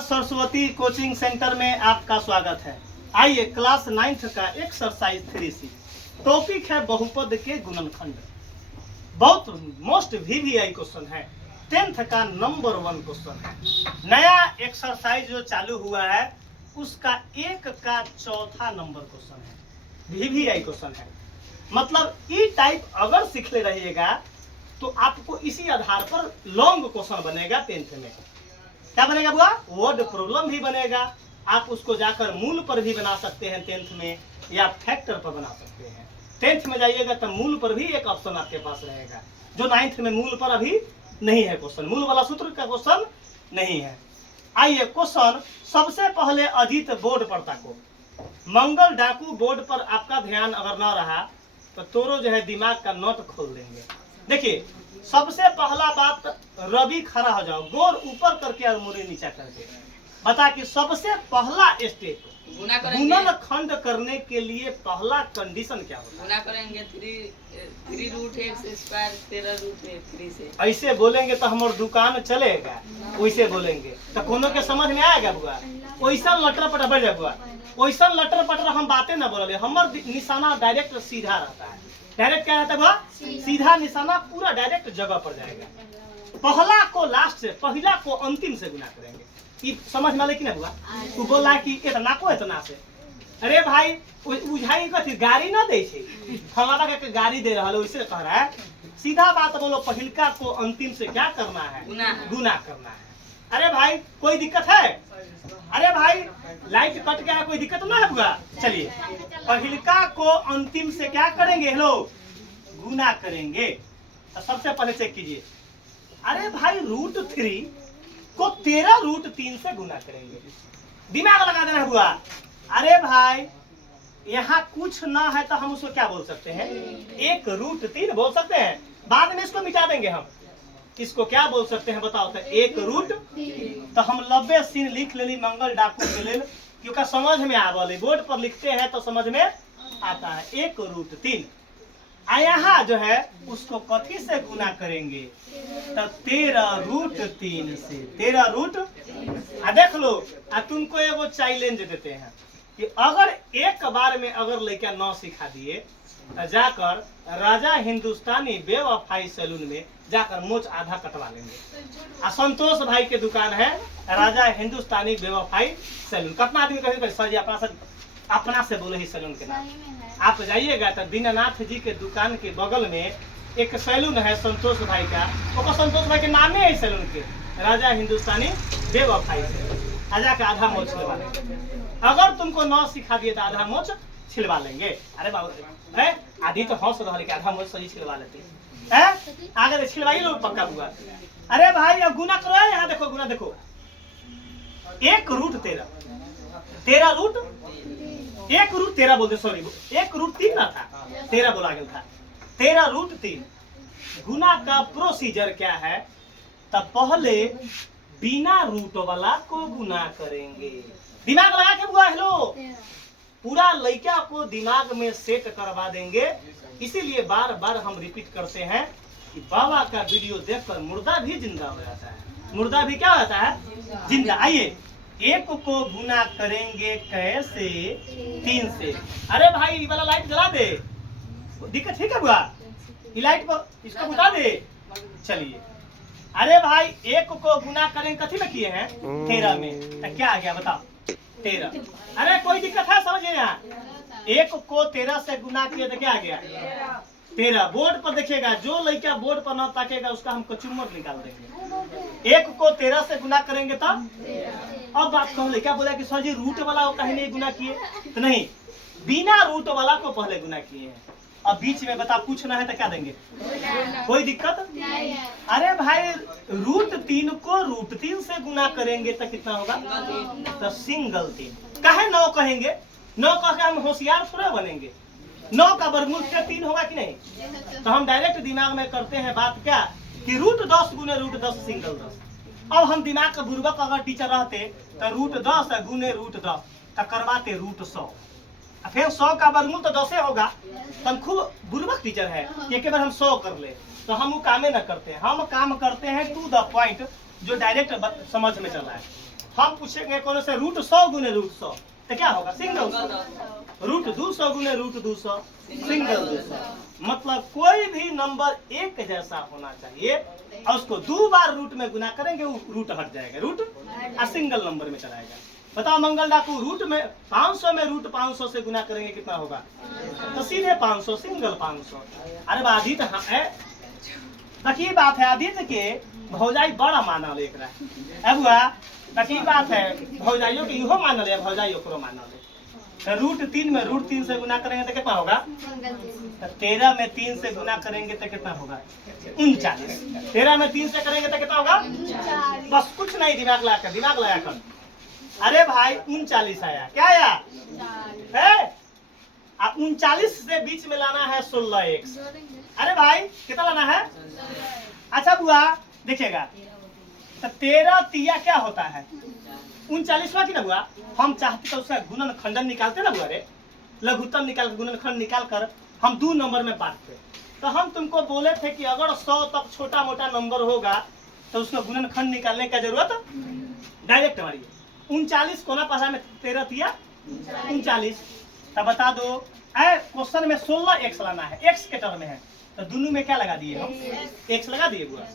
माँ Saraswati coaching centre में आपका स्वागत है। आइए क्लास 9th का एक्सरसाइज 3C टॉपिक है बहुपद के गुणनखंड। बहुत मोस्ट वीवीआई क्वेश्चन है, 10th का नंबर 1 क्वेश्चन है। नया एक्सरसाइज जो चालू हुआ है उसका 1 का चौथा नंबर क्वेश्चन है, वीवीआई क्वेश्चन है। मतलब ई टाइप अगर सीख ले रहिएगा तो आपको इसी आधार पर लॉन्ग क्वेश्चन बनेगा 10th में। क्या बनेगा बुआ? वर्ड प्रॉब्लम भी बनेगा। आप उसको जाकर मूल पर भी बना सकते हैं 10th में, या फैक्टर पर बना सकते हैं। 10th में जाइएगा तो मूल पर भी एक ऑप्शन आपके पास रहेगा, जो 9th में मूल पर अभी नहीं है क्वेश्चन, मूल वाला सूत्र का क्वेश्चन नहीं है। आइए क्वेश्चन सबसे पहले अजीत बोर्ड पर ताको। मंगल डाकू बोर्ड पर आपका ध्यान अगर ना रहा तो तोरो जो है दिमाग का नट खोल देंगे। देखिए सबसे पहला बात, रवि खड़ा हो जाओ, गोर ऊपर करके और मुड़ी नीचा करके बता कि सबसे पहला स्टेप गुणनखंड करने के लिए पहला कंडीशन क्या होता है? गुना करेंगे 3 रूट x स्क्वायर 13 रूट 3 से। ऐसे बोलेंगे तो हमारे दुकान चलेगा, वैसे बोलेंगे तो कोनो के समझ में आएगा बुआ? वैसा लटर पटर बढ़ जाए बुआ, वैसा लटर पटर हम बातें ना बोले। हमार निशाना डायरेक्ट सीधा रहता है। डायरेक्ट क्या रहता है बुआ? सीधा निशाना, पूरा डायरेक्ट जगह पर जाएगा। पहला को लास्ट से, पहला को अंतिम से गुना करेंगे। ये समझ में लेकिन बुआ तू बोल रहा है कि इतना को इतना से। अरे भाई बुझाई कथी गाड़ी ना दे छे, फलाना के गाड़ी दे रहा है वैसे कह रहा है। सीधा बात बोलो, पहिलका को अंतिम से क्या करना है? गुना करना है। अरे भाई कोई दिक्कत है? अरे भाई लाइट कट गया है, कोई दिक्कत ना है बुआ? चलिए पहिलका को अंतिम से क्या करेंगे? हेलो गुना करेंगे। तो सबसे पहले चेक कीजिए। अरे भाई √3 को 13 √3 से गुना करेंगे। दिमाग लगा देना है बुआ। अरे भाई यहाँ कुछ ना है तो हम उसको क्या बोल सकते हैं? 1 √3 बोल सकते हैं। बाद में इसको मिटा देंगे हम। इसको क्या बोल सकते हैं बताओ? तो 1 √3। तो हम 90 सीन लिख लेनी मंगल डाकू के लिए, क्योंकि समझ में आवल बोर्ड पर लिखते हैं तो समझ में आता है। 1 √3 यहाँ जो है उसको कथी से गुना करेंगे? तो 13 √3 से। 13 रूट देख लो। तुमको एगो चैलेंज देते हैं कि अगर एक बार में अगर लड़का न सिखा दिए तो जाकर राजा हिंदुस्तानी बेवफाई सैलून में जाकर मोच आधा कटवा लेंगे। संतोष भाई के दुकान है राजा हिंदुस्तानी बेवफाई सैलून। कितना आदमी कहेंगे सर जी अपना से बोले ही सैलून के नाम। आप जाइएगा तो दीनानाथ जी के दुकान के बगल में एक सैलून है संतोष भाई का, वो संतोष भाई के नाम है सैलून के, राजा हिंदुस्तानी बेवफाई सैलून। आजा के आधा मोच छिलवा लेंगे। अगर तुमको न सिखा दिए तो आधा मोच छिलवा लेंगे। अरे बाबू आधी तो हंस रहा लेकिन आधा मोच सही छिलवा लेते हैं। आगे छिलवाइए लो पक्का हुआ। अरे भाई अब गुना करो, यहाँ देखो गुना देखो। 1 √13 13 रूट 1 √13 बोलते, सॉरी 1 √3 ना था, 13 बोला गया था। 13 √3 गुना का प्रोसीजर क्या है? तब पहले बिना रूट वाला को गुना करेंगे। दिमाग लगा के बुआ हेलो पूरा लड़का को दिमाग में सेट करवा देंगे। इसीलिए बार बार हम रिपीट करते हैं कि बाबा का वीडियो देखकर मुर्दा भी जिंदा हो जाता है। मुर्दा भी क्या होता है? जिंदा। आइए 1 को गुना करेंगे कैसे? 3 से। अरे भाई ये वाला लाइट जला दे, दिक्कत ठीक है बुआ? ये लाइट पर इसको बुझा दे। चलिए अरे भाई 1 को गुना करेंगे कथी में किए हैं? 13 में। तो क्या आ गया बताओ? 13। अरे कोई दिक्कत है? समझिए यहाँ 1 को 13 से गुना किए तो क्या आ गया? 13। बोर्ड पर देखिएगा, जो लड़का बोर्ड पर ना ताकेगा उसका हम कचूमर निकाल देंगे। 1 को 13 से गुना करेंगे तब। अब बात कहो लड़का बोला कि सर जी रूट वाला कहीं नहीं गुना किए, तो नहीं, बिना रूट वाला को पहले गुना किए हैं। अब बीच में बता पूछना है तो क्या देंगे? कोई दिक्कत? अरे भाई √3 को √3 से गुना करेंगे तो कितना होगा? तो सिंगल 3। काहे 9 कहेंगे? 9 कह के हम होशियार थोड़े बनेंगे। 9 का वर्गमूल 3 होगा कि नहीं? तो हम डायरेक्ट दिमाग में करते हैं बात क्या कि √10 गुने √10 सिंगल 10। अब हम दिमाग का बुर्बक अगर टीचर रहते तो √10 गुने √10 तो करवाते √100। फिर 100 का वर्गमूल तो 10 होगा। तो हम खूब बुर्बक टीचर है, एक बार हम 100 कर ले तो हम वो कामे न करते हैं। हम काम करते हैं टू द पॉइंट, जो डायरेक्ट समझ में चला है। हम पूछेंगे कौन से रूट 100 गुने रूट 100 तो क्या होगा? सिंगल 100। रूट 200 गुने रूट 200 सिंगल 200। मतलब कोई भी नंबर एक जैसा होना चाहिए और उसको 2 बार रूट में गुना करेंगे वो रूट हट जाएगा, रूट और सिंगल नंबर में चलाएगा। बताओ मंगल डाकू, रूट में 500 में रूट 500 से गुना करेंगे कितना होगा? तो सीधे 500 सिंगल 500। अरे आदित्य है बाकी बात है, आदित्य के भौजाई बड़ा मानल एक रहा बुआ बाकी बात है, भौजाइयों के इहो मानल है, भौजाई ओकरो मानल है। तो रूट 3 में रूट 3 से गुना करेंगे तो कितना होगा? 13 में 3 से गुना करेंगे तो कितना होगा? 39। 13 में 3 से करेंगे तो कितना होगा? बस कुछ नहीं, दिमाग लगा कर। अरे भाई 39 आया, क्या आया? 39 से बीच में लाना है 16x। अरे भाई कितना लाना है? अच्छा बुआ देखिएगा, तो 13 तिया क्या होता है? 39वां की ना बुआ। हम चाहते तो उसका गुणन खंडन निकालते ना बुआ रे, लघुत्तम निकाल गुणन खंड निकाल कर हम 2 नंबर में बांटते। तो हम तुमको बोले थे कि अगर 100 तक छोटा मोटा नंबर होगा तो उसका गुणन खंड निकालने का जरूरत डायरेक्ट हमारी। 39 कोना पासा में 13 तिया 39। तब बता दो क्वेश्चन में 16x लाना है, x के टर्म में है तो दोनों में क्या लगा दिए हम? x लगा दिए बुआ।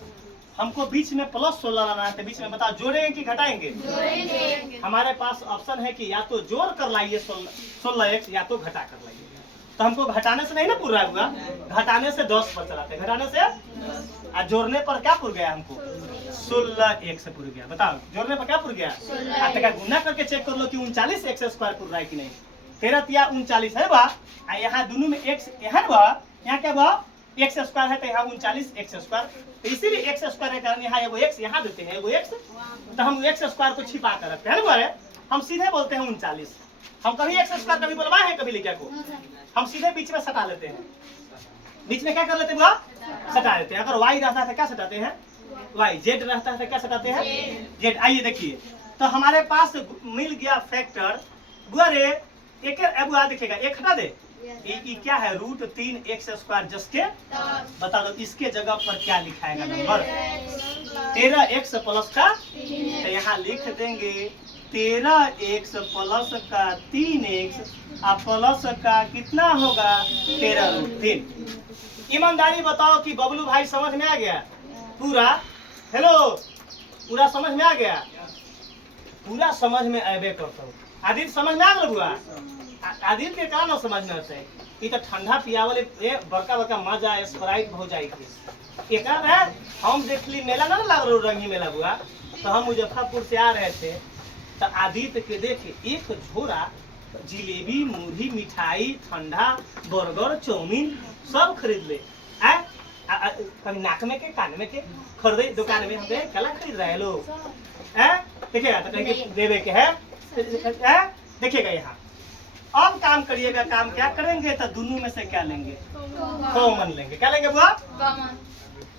हमको बीच में प्लस 16 लाना है तो बीच में बताओ जोड़ेंगे कि घटाएंगे? जोड़ेंगे। हमारे पास ऑप्शन है कि या तो जोड़ कर लाइए 16x या तो घटा कर लाइए। तो हमको घटाने से नहीं ना पूर रहा हुआ, घटाने से 10 पर चलाते, घटाने से और जोड़ने पर क्या पुर गया? हमको 16x पुर गया। बताओ जोड़ने पर क्या पुर गया? गुना करके चेक कर लो कि 39x स्क्वायर पुर रहा है कि नहीं। 13 तिया 39 है बा, यहाँ दोनों में x है बा, यहाँ क्या बा? x स्क्वायर है तो यहाँ 39x स्क्वायर, तो इसीलिए x स्क्वायर के कारण यहाँ एगो x यहाँ देते हैं, एगो x, तो हम x स्क्वायर को छिपा कर रखते हैं ना, हम सीधे बोलते हैं 39। हम कभी x स्क्वायर कभी बोलवाए हैं कभी लिखा को? हम सीधे बीच में सटा लेते हैं। बीच में क्या कर लेते हैं? सटा लेते हैं। अगर y रहता है तो क्या सटाते हैं? y। z रहता है तो क्या सटाते हैं? z। आइए देखिए, तो हमारे पास मिल गया फैक्टर बुआ रे, एक बुआ देखिएगा, एक हटा दे, ये क्या है? रूट 3x स्क्वायर जस्ट के बता दो इसके जगह पर क्या लिखाएगा नंबर? 13x प्लस का, तो यहाँ लिख देंगे 13x प्लस का 3x और प्लस का कितना होगा? 13 रूट 3। ईमानदारी बताओ कि बबलू भाई समझ में आ गया पूरा? हेलो, पूरा समझ में आ गया? पूरा समझ में आबे करता हूँ। आदित्य समझ में आ गया बुआ? आदित्य के कारण न समझ में आते ये तो ठंडा पियावले बड़का बड़का मजा स्प्राइट हो जाएगी। एक है हम देख ली मेला ना लग रहा रंगी मेला हुआ, तो हम मुजफ्फरपुर से आ रहे थे तो आदित्य के देखे एक झोरा जिलेबी मुरही मिठाई ठंडा बर्गर चाउमीन सब खरीद ले। कभी नाक में के कान में के खरीदे दुकान में, हम क्या खरीद रहे लोग? देखिएगा तो कहीं देवे के है, देखिएगा यहाँ। अब काम करिएगा, काम क्या करेंगे? तो दोनों में से क्या लेंगे? कॉमन लेंगे। क्या लेंगे बुआ? कॉमन।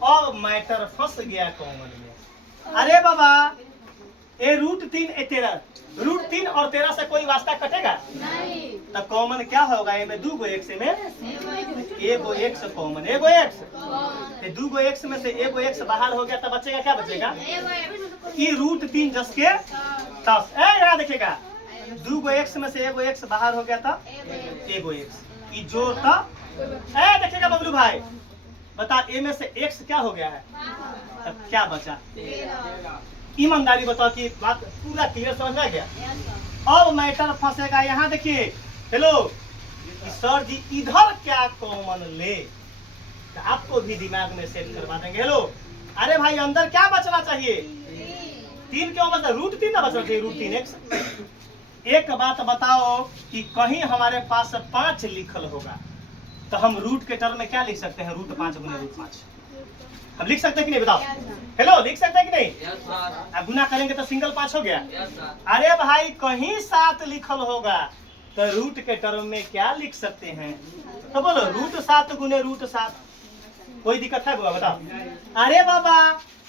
अब मैटर फंस गया कॉमन में। अरे बाबा ये रूट 3 रूट 3 और 13 से कोई वास्ता कटेगा नहीं, तो कॉमन क्या होगा? ये में 2 x में एगो x कॉमन, एगो x, दो x में से एगो x बाहर हो गया तो बचेगा क्या? बचेगा ये रूट 3 जस के 10। यहाँ देखिएगा 2 x में से एगो x बाहर हो गया था, एगो x ये जोड़ था। देखिएगा बबलू भाई बता, ए में से x क्या हो गया है? तब क्या बचा? ईमानदारी बताओ कि बात पूरा क्लियर समझ में आ गया? अब मैटर फंसेगा यहाँ देखिए। हेलो सर जी इधर क्या कॉमन ले, तो आपको भी दिमाग में सेट करवा देंगे। हेलो अरे भाई अंदर क्या बचना चाहिए? 3 क्यों बचना? रूट 3 ना बचना चाहिए, रूट 3x। एक बात बताओ कि कहीं हमारे पास 5 लिखल होगा तो हम रूट के टर्म में क्या लिख सकते हैं? रूट 5 गुने रूट 5 हम लिख सकते हैं कि नहीं? बताओ। हेलो लिख सकते हैं कि नहीं? अब गुना करेंगे तो सिंगल 5 हो गया। अरे भाई कहीं 7 लिखल होगा तो रूट के टर्म में क्या लिख सकते हैं? तो बोलो रूट 7 गुने रूट 7। कोई दिक्कत है बुआ? बताओ। अरे बाबा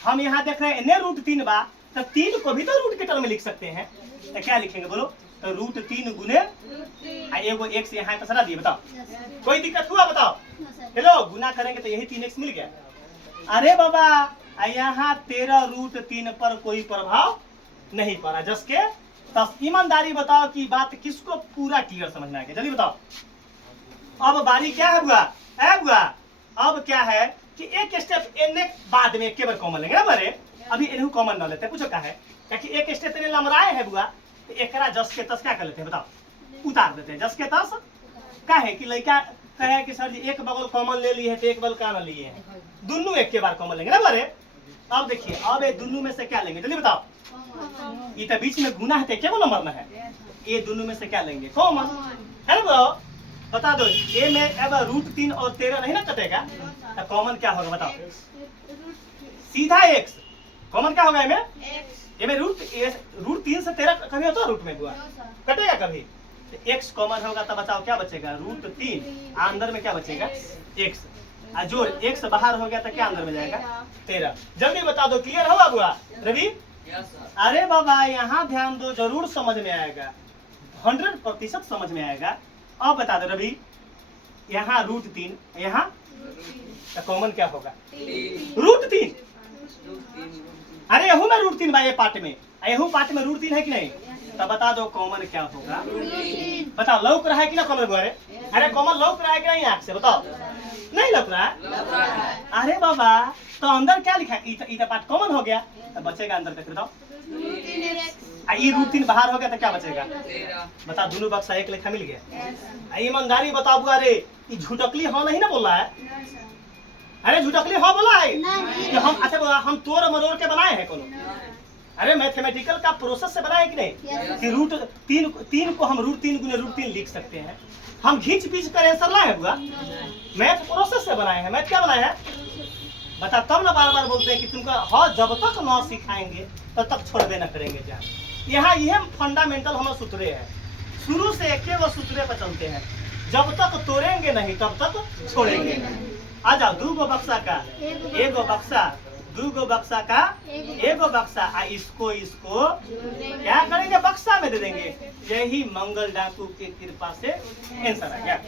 हम यहाँ देख रहे हैं इन्हें रूट 3 बा, तो 3 को भी तो रूट के टर्म में लिख सकते हैं, तो क्या लिखेंगे बोलो? तो रूट 3 गुने एगो x यहाँ सटा दिए। बताओ कोई दिक्कत हुआ? बताओ। हेलो गुना करेंगे तो यही 3x मिल गया। अरे बाबा यहाँ 13 रूट 3 पर कोई प्रभाव नहीं पड़ा। जस के तस। ईमानदारी बताओ कि बात किसको पूरा क्लियर समझना है, जल्दी बताओ। अब बारी क्या है बुआ, है बुआ, अब क्या है कि एक स्टेप एने बाद में एक बार कॉमन लेंगे ना बरे, अभी इन्हें कॉमन ना लेते। पूछो क्या है, क्या कि एक स्टेप इन्हें लमराए है बुआ, तो एकरा जस के तस क्या कर लेते हैं बताओ, उतार देते हैं। जस के तस क्या है कि लड़का कहे कि सर जी एक बगल कॉमन ले लिए है तो एक बगल का ना लिए हैं, दोनों एक के बार कॉमन लेंगे ना बरे। अब देखिए, अब ये दोनों में से क्या लेंगे जल्दी बताओ। ये तो बीच में गुना है तो क्या नंबर में है, ये दोनों में से क्या लेंगे, कॉमन है ना। बता दो, ये में अब √3 और 13 नहीं ना कटेगा, तो कॉमन क्या होगा बताओ, सीधा x। कॉमन क्या होगा इसमें, ये में √3 से 13 कभी होता है रूट में बुआ, कटेगा कभी, तो x कॉमन होगा तब बताओ क्या बचेगा, √3, अंदर में क्या बचेगा x, जोड़ x बाहर हो गया तो क्या अंदर में जाएगा 13। जल्दी बता दो, क्लियर होगा बुआ रवि। अरे बाबा यहाँ ध्यान दो, जरूर समझ में आएगा, 100% समझ में आएगा। अब बता दो रवि, यहाँ √3, यहाँ तो कॉमन क्या होगा √3। अरे यहू में √3 भाई, ये पार्ट में, यहू पार्ट में √3 है कि नहीं, तो बता दो कॉमन क्या होगा। बताओ लौक रहा है कि ना कॉमन बुआ, अरे कॉमन लौक रहा है कि नहीं आँख से बताओ, नहीं लौक रहा है। अरे बाबा तो अंदर क्या लिखा है, इधर पार्ट कॉमन हो गया तो बचेगा अंदर का, बताओ ये √3 बाहर हो गया तो क्या बचेगा, बता दोनों बक्सा एक लेखा मिल गया। ईमानदारी बताओ बुआ रे, ये झूठकली हाँ नहीं ना बोल रहा है, अरे झूठकली हाँ बोला है कि हम, अच्छा बोला हम तोड़ मरोड़ के बनाए हैं कोनो, अरे मैथमेटिकल का प्रोसेस से बनाए कि नहीं, कि √3 को हम √3 गुने √3 लिख सकते हैं, हम घींच पीच कर आंसर लाए हैं बुआ, मैथ प्रोसेस से बनाए हैं। मैथ क्या बनाए हैं बता, तब ना बार बार बोलते हैं कि तुमको हाँ जब तक ना सिखाएंगे तब तक छोड़बे ना करेंगे। क्या यहाँ यह फंडामेंटल हमारे सूत्रे है, शुरू से एक वो सूत्रे पर चलते हैं, जब तक तोड़ेंगे नहीं तब तक छोड़ेंगे नहीं। आ जाओ, 2 बक्सा का 1 बक्सा, 2 बक्सा का 1 बक्सा, इसको क्या करेंगे बक्सा में दे देंगे। यही मंगल डाकू की कृपा से आंसर आ गया।